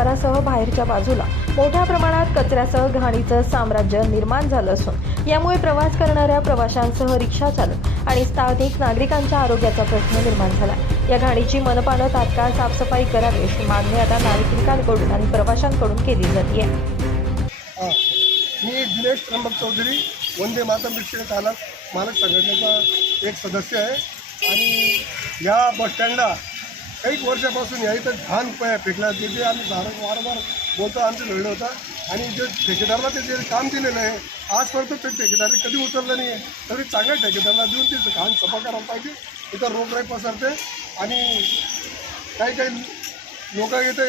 आवारासह बाहेरच्या बाजूला मोठ्या प्रमाणात कचऱ्यासह घाणीचं साम्राज्य निर्माण झालं असून यामुळे प्रवास करणाऱ्या प्रवाशांसह रिक्षा चालक आणि स्थानिक नागरिकांच्या आरोग्याचा प्रश्न निर्माण झाला। या घाणीची मनपानं तात्काळ साफसफाई करावी अशी मागणी आता नागरिकांकडून आणि प्रवाशांकडून केली जाते। मी दिनेश त्र्यंबक चौधरी वंदे मातरम रिक्षा मालक संघटनेचा एक सदस्य आहे आणि या बसस्टँडला काही वर्षापासून या इथं घाण फेकल्या ते आम्ही वारंवार बोलतो आमचं लढलं होतं आणि जे ठेकेदाराला ते जे काम दिलेलं आहे आजपर्यंत ते ठेकेदारी कधी उचललं नाही आहे। तरी चांगल्या ठेकेदाराला देऊन ते घाण सफा करायला पाहिजे। इथं रोगराई पसरते आणि काही लोक इथं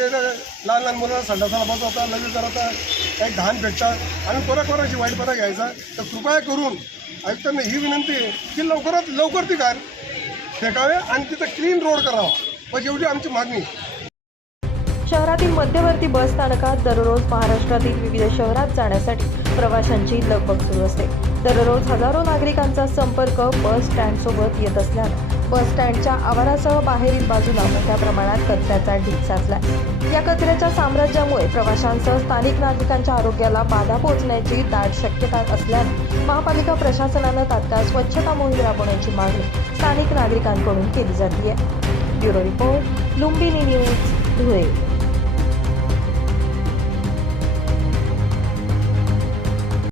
लहान लहान मुलांना संडासाला बसवतात, लगेच करतात, काही घाण फेकतात आणि कोणाची वाईटपणा घ्यायचा। तर कृपया करून ऐकताना ही विनंती आहे की लवकरात लवकर ती घाण फेकावे आणि तिथं क्लीन रोड करावा, बस एवढी आमची मागणी। शहरातील मध्यवर्ती बस स्थानकात दररोज महाराष्ट्रातील विविध शहरात जाण्यासाठी प्रवाशांची लगबग सुरू असते। दररोज हजारो नागरिकांचा संपर्क बस स्टँडसोबत येत असल्यानं बस स्टँडच्या आवारासह बाहेरील बाजूला मोठ्या प्रमाणात कचऱ्याचा ढीग साचलाय। या कचऱ्याच्या साम्राज्यामुळे प्रवाशांसह स्थानिक नागरिकांच्या आरोग्याला बाधा पोहोचण्याची दाट शक्यता असल्यानं महापालिका प्रशासनानं तात्काळ स्वच्छता मोहीम राबवण्याची मागणी स्थानिक नागरिकांकडून केली जाते। Bureau report, Lumbini news, Dhule.